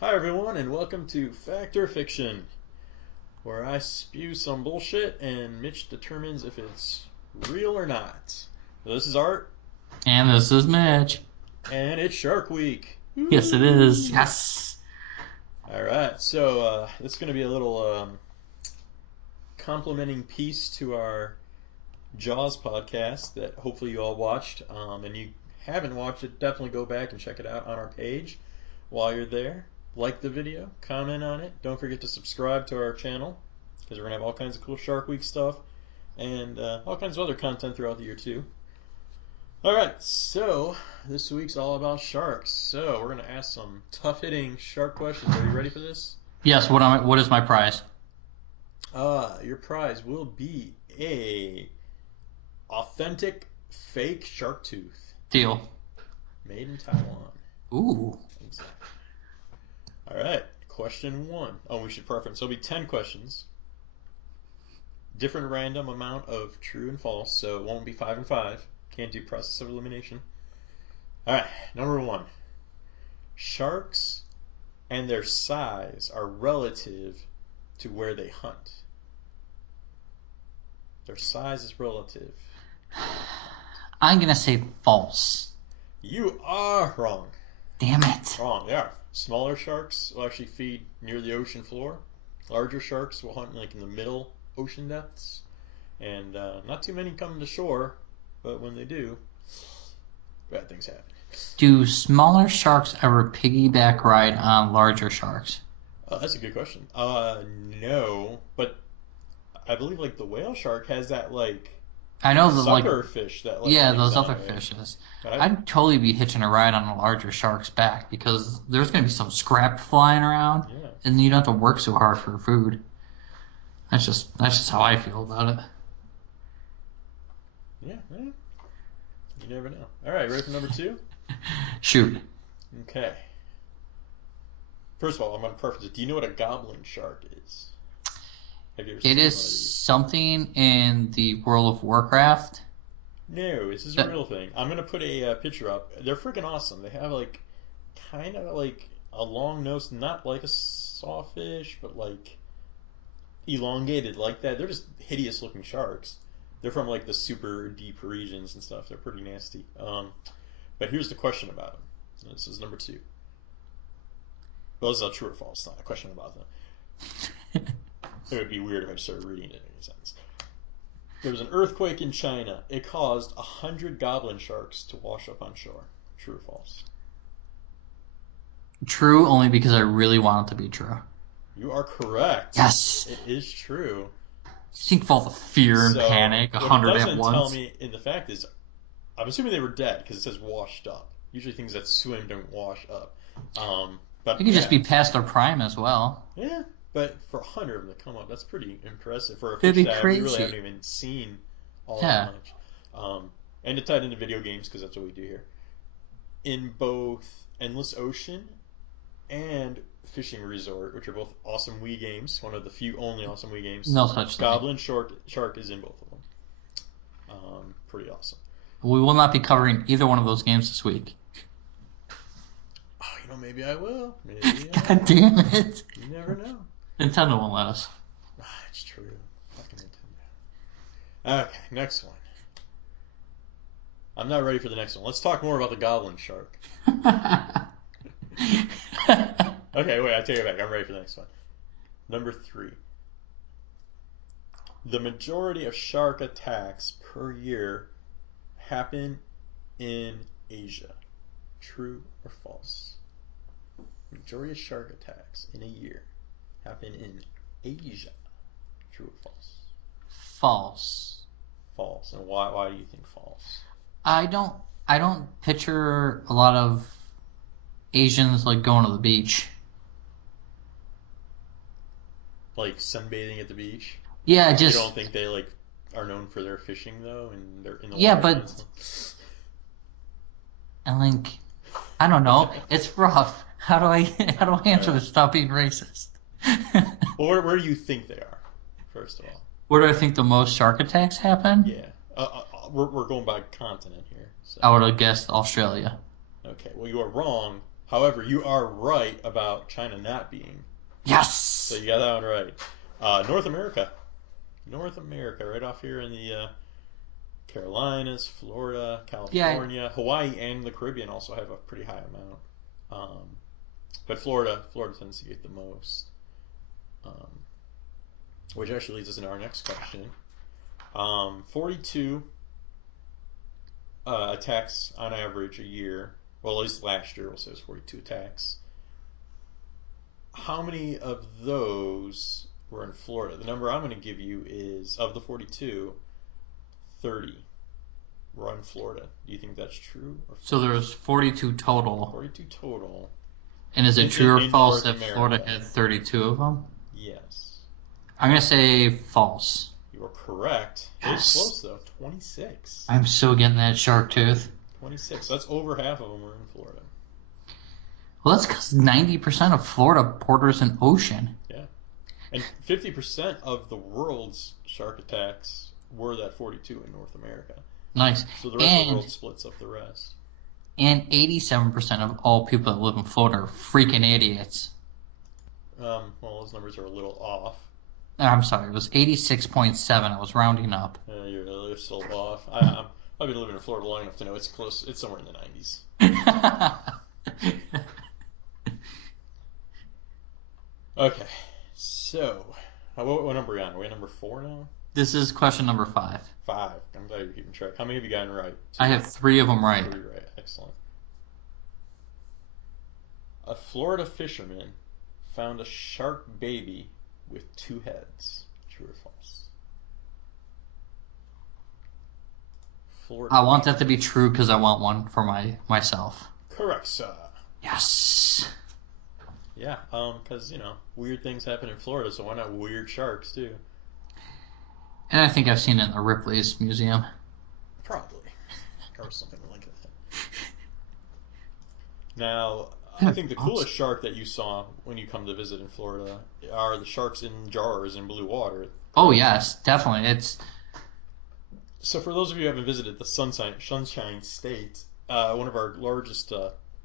Hi everyone, and welcome to Fact or Fiction, where I spew some bullshit and Mitch determines if it's real or not. So this is Art, And this is Mitch. and it's Shark Week. Yes, it is. Woo! Yes. All right, so this is going to be a little complimenting piece to our Jaws podcast that hopefully you all watched. And you haven't watched it, definitely go back and check it out on our page while you're there. Like the video, comment on it. Don't forget to subscribe to our channel because we're going to have all kinds of cool Shark Week stuff and all kinds of other content throughout the year too. Alright, so this week's all about sharks. So we're going to ask some tough-hitting shark questions. Are you ready for this? Yes, what is my prize? Your prize will be a authentic fake shark tooth Deal. made in Taiwan. Ooh. Exactly. All right, question one. Oh, we should preference. There'll be 10 questions. Different random amount of true and false, so it won't be 5 and 5. Can't do process of elimination. All right, number one. Sharks and their size are relative to where they hunt. Their size is relative. I'm going to say false. You are wrong. Damn it. Wrong, they are. Smaller sharks will actually feed near the ocean floor. Larger sharks will hunt like in the middle ocean depths. And not too many come to shore, but when they do, bad things happen. Do smaller sharks ever piggyback ride on larger sharks? That's a good question. No, but I believe like the whale shark has that like I know that sucker fish that like yeah, hangs those on, other right? fishes. But I'd totally be hitching a ride on a larger shark's back because there's going to be some scrap flying around, yeah, and you don't have to work so hard for food. That's just how I feel about it. yeah, you never know. All right, ready for number two? Shoot. Okay. First of all, I'm going to preface it. Do you know what a goblin shark is? Have you ever seen It one of is these? something in the World of Warcraft. No, this is a That, real thing. I'm gonna put a picture up. They're freaking awesome. They have like kind of like a long nose, not like a sawfish, but like elongated like that. They're just hideous looking sharks. They're from like the super deep regions and stuff. They're pretty nasty. But here's the question about them. This is number two. Well, this is a true or false, not a question about them. It would be weird if I started reading it in a sentence. There was an earthquake in China. It caused 100 goblin sharks to wash up on shore. True or false? True, only because I really want it to be true. You are correct. Yes. It is true. Think of all the fear and So, panic, what it 100 at doesn't tell once. me in the fact is, I'm assuming they were dead because it says washed up. Usually things that swim don't wash up. But It could yeah, just be past their prime as well. yeah. But for 100 of them to come up, that's pretty impressive for a It'd fish be that we really crazy. haven't even seen all that Yeah. much. And to tie it into video games because that's what we do here. In both Endless Ocean and Fishing Resort, which are both awesome Wii games, one of the few only awesome Wii games. No such thing. Goblin Shark is in both of them. Pretty awesome. We will not be covering either one of those games this week. Oh, maybe I will. Maybe I God will. damn it. You never know. Nintendo won't let us. It's true. Fucking Nintendo. Okay, next one. I'm not ready for the next one. Let's talk more about the goblin shark. Okay, wait, I take it back. I'm ready for the next one. Number 3. The majority of shark attacks per year happen in Asia. True or false? Majority of shark attacks in a year happen in Asia. True or false? False. False. And why do you think false? I don't picture a lot of Asians like going to the beach. Like sunbathing at the beach? Yeah, You just don't think they like are known for their fishing though, and they're in the yeah, water but and like I don't know. It's rough. How do I answer this without being racist? Well, where do you think they are? First of all, Where do I think the most shark attacks happen? yeah, we're going by continent here. So I would have guessed Australia. okay, well you are wrong. However, you are right about China not being. So Yes. you got that one right. North America. North America, right off here in the Carolinas, Florida, Yeah. California, Hawaii, and the Caribbean also have a pretty high amount. But Florida tends to get the most. Um, which actually leads us into our next question. 42 attacks on average a year. Well, at least last year, we'll say it was 42 attacks. How many of those were in Florida? The number I'm going to give you is, of the 42, 30 were in Florida. Do you think that's true or So false? there's 42 total. 42 total. And is it In, true or in false North that Florida America. had 32 of them? Yes. I'm going to say false. You are correct. It was Yes. close, though. 26. I'm so getting that shark tooth. 26. So that's over half of them were in Florida. Well, that's because 90% of Florida borders an ocean. Yeah. And 50% of the world's shark attacks were that 42 in North America. Nice. So the rest of the world splits up the rest. And 87% of all people that live in Florida are freaking idiots. Well, those numbers are a little off. I'm sorry, it was 86.7. I was rounding up. You're still off. I've been living in Florida long enough to know it's close. It's somewhere in the 90s. Okay, so what number are we on? Are we on number 4 now? This is question number 5. 5. I'm glad you're keeping track. How many have you gotten right? 2. I have 3 of them right. 3 right. Excellent. A Florida fisherman found a shark baby with 2 heads. True or false? Florida. I want that to be true because I want one for myself. Correct, sir. Yes. Yeah, because, weird things happen in Florida, so why not weird sharks, too? And I think I've seen it in the Ripley's Museum. Probably. Or something like that. Now, I think the coolest shark that you saw when you come to visit in Florida are the sharks in jars in blue water. Oh, yes, definitely. So for those of you who haven't visited the Sunshine State, one of our largest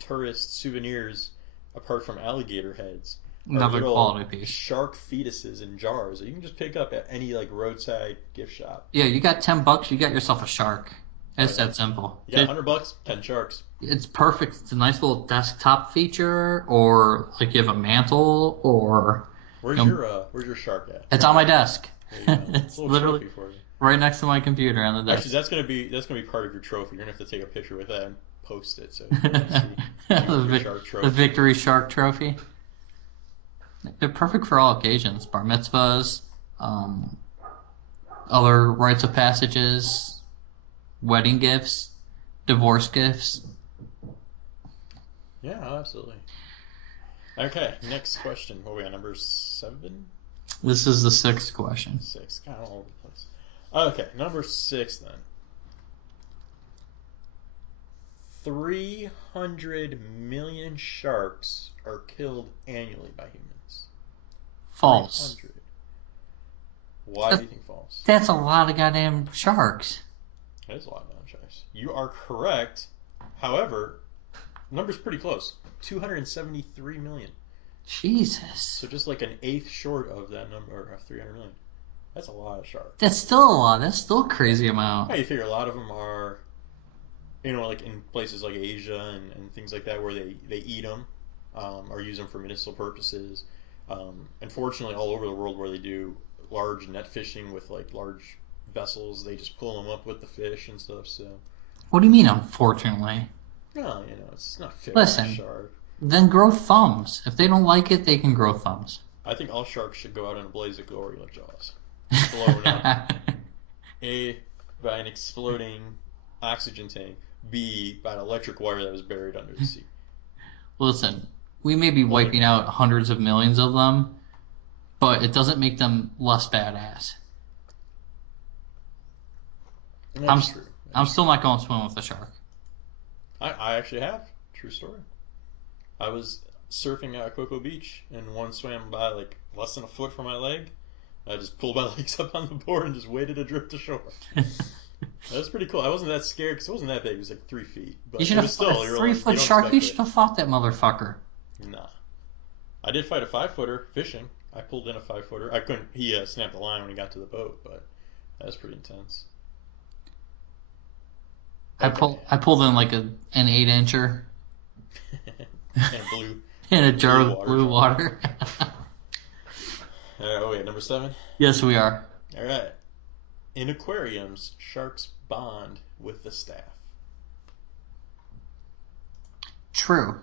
tourist souvenirs, apart from alligator heads, are Another little quality piece. shark fetuses in jars that you can just pick up at any roadside gift shop. Yeah, you got $10, you got yourself a shark. It's that simple. You got $100, 10 sharks. It's perfect. It's a nice little desktop feature, or like you have a mantle, or Where's your shark at? it's on my desk. There you go. It's a little literally trophy for you. right next to my computer on the desk. Actually, that's gonna be part of your trophy. You're gonna have to take a picture with that and post it so you can see your shark The trophy. Victory Shark Trophy. They're perfect for all occasions. Bar mitzvahs, other rites of passages, wedding gifts, divorce gifts. Yeah, absolutely. Okay, next question. What are we on, number 7? This is the 6th question. 6. God, all over the place. Okay, number 6 then. 300 million sharks are killed annually by humans. False. 300. Why do you think false? That's a lot of goddamn sharks. That is a lot of non-sharks. You are correct. However, number's pretty close. 273 million. Jesus. So just like an eighth short of that number, or 300 million. That's a lot of sharks. That's still a lot. That's still a crazy amount. Yeah, you figure a lot of them are, like in places like Asia and things like that where they eat them or use them for medicinal purposes. Unfortunately, all over the world where they do large net fishing with like large vessels, they just pull them up with the fish and stuff. So. What do you mean, unfortunately? No, it's not fair. Listen. Shark. Then grow thumbs. If they don't like it, they can grow thumbs. I think all sharks should go out in a blaze of glory like Jaws. Blown up. A, by an exploding oxygen tank. B, by an electric wire that was buried under the sea. Listen, we may be wiping out hundreds of millions of them, but it doesn't make them less badass. That's true. I'm still not going to swim with a shark. I actually have. True story. I was surfing at Cocoa Beach, and one swam by like less than a foot from my leg. I just pulled my legs up on the board and just waited to drift to shore. That was pretty cool. I wasn't that scared because it wasn't that big. It was like 3 feet, You but should it have was fought still. a You're like, you 3-foot don't shark. You expect should it. have fought that motherfucker. Nah. I did fight a 5-footer fishing. I pulled in a 5-footer. I couldn't. He snapped the line when he got to the boat, but that was pretty intense. Okay. I pulled in like an 8-incher And blue, in a jar blue of water. blue water. All right, oh yeah, number 7. Yes, we are. All right. In aquariums, sharks bond with the staff. True.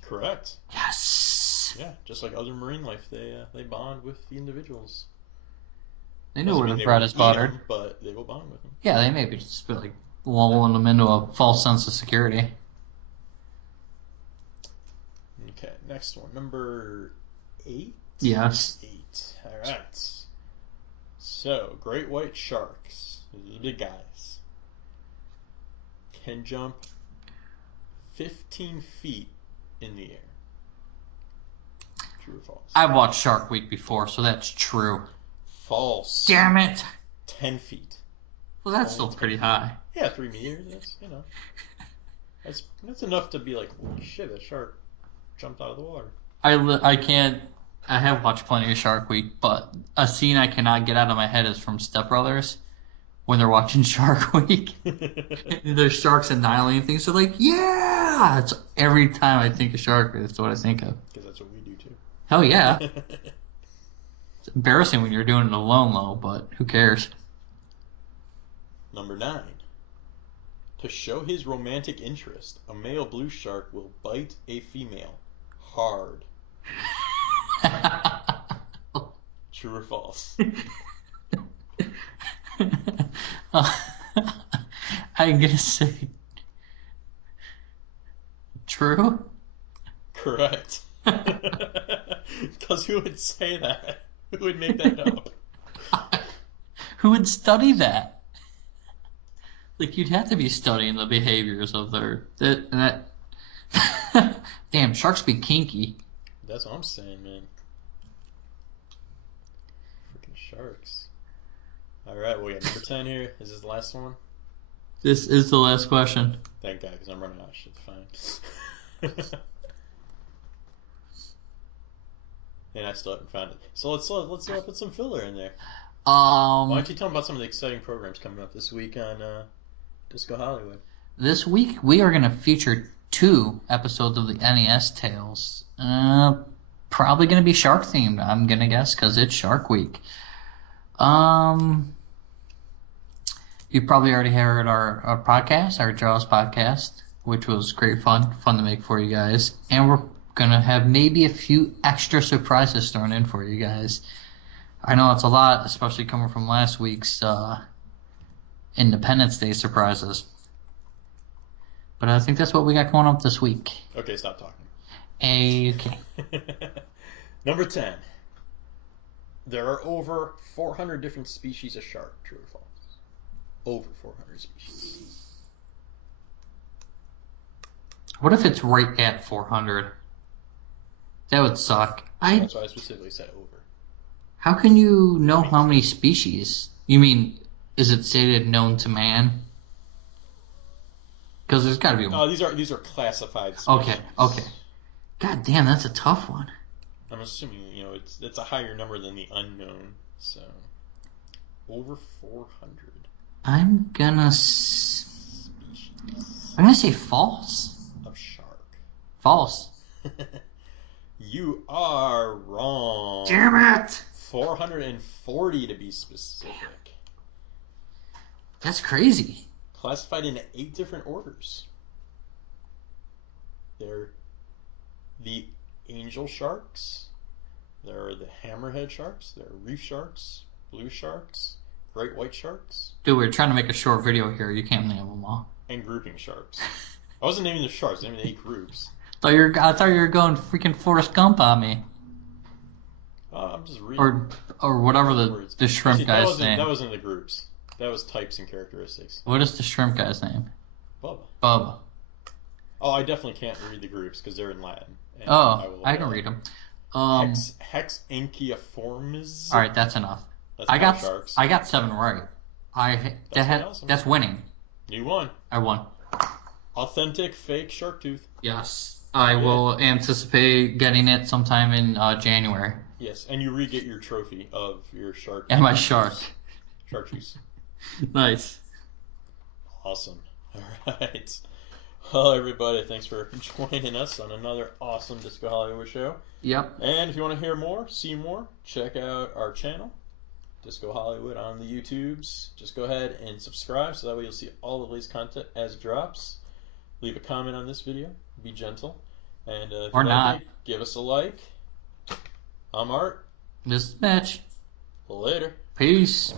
Correct. Yes. Yeah, just like other marine life, they bond with the individuals. They know Doesn't where mean the they bread will is eat buttered. 'em, but they will bond with them. Yeah, they may be just like lulling them into a false sense of security. Okay, next one, number 8. Yes. 8. All right. So, great white sharks, these are the big guys, can jump 15 feet in the air. True or false? I've watched Shark Week before, so that's true. False. Damn it. 10 feet. Well, that's Only still pretty high. Yeah, 3 meters. That's that's enough to be like, holy shit, that shark jumped out of the water. I can't. I have watched plenty of Shark Week, but a scene I cannot get out of my head is from Step Brothers when they're watching Shark Week. There's sharks annihilating things. So like, yeah. It's every time I think of Shark Week, that's what I think of. Because that's what we do too. Hell yeah. It's embarrassing when you're doing it alone, though, but who cares? Number 9. To show his romantic interest, a male blue shark will bite a female hard. True or false? I'm gonna say true. Correct. Because who would say that? Who would make that up? Who would study that? Like, you'd have to be studying the behaviors of that. Damn, sharks be kinky. That's what I'm saying, man. Freaking sharks. Alright, well, we got number 10 here. Is this the last one? This is the last question. Thank God, because I'm running out of shit to find. And I still haven't found it. So let's put some filler in there. Why don't you tell me about some of the exciting programs coming up this week on Disco Hollywood? This week we are going to feature 2 episodes of the NES Tales. Probably going to be shark themed, I'm going to guess, because it's Shark Week. You probably already heard our podcast, our Jaws podcast, which was great fun to make for you guys. And we're going to have maybe a few extra surprises thrown in for you guys. I know it's a lot, especially coming from last week's Independence Day surprises. But I think that's what we got going up this week. Okay, stop talking. Okay. Number 10. There are over 400 different species of shark. True or false? Over 400 species. What if it's right at 400? That would suck. That's why I specifically said over. How can you know how many species? You mean, is it stated known to man? Because there's got to be one. These are classified species. Okay. God damn, that's a tough one. I'm assuming it's a higher number than the unknown. So over 400 I'm gonna species say false. of shark. False. You are wrong. Damn it! 440 to be specific. That's crazy. Classified into 8 different orders. They're the angel sharks. There are the hammerhead sharks. There are reef sharks, blue sharks, great white sharks. Dude, we're trying to make a short video here. You can't name them all. And grouping sharks. I wasn't naming the sharks. I was naming the 8 groups. I thought you were going freaking Forrest Gump on me. I'm just reading. Or whatever the shrimp Actually, guy's name. That wasn't the groups. That was types and characteristics. What is the shrimp guy's name? Bubba. Oh, I definitely can't read the groups because they're in Latin. I can read them. Hexanchiiformes. All right, that's enough. That's I got sharks. I got 7 right. Awesome. That's winning. You won. I won. Authentic fake shark tooth. Yes. I Yeah. will anticipate getting it sometime in January. Yes, and you re-get your trophy of your shark. And my shark. Shark juice. Nice. Awesome. All right. Well, everybody, thanks for joining us on another awesome Disco Hollywood show. Yep. And if you want to hear more, see more, check out our channel, Disco Hollywood, on the YouTubes. Just go ahead and subscribe so that way you'll see all of the latest content as it drops. Leave a comment on this video. Be gentle. And if Or you not. like it, give us a like. I'm Art. This is Mitch. Later. Peace.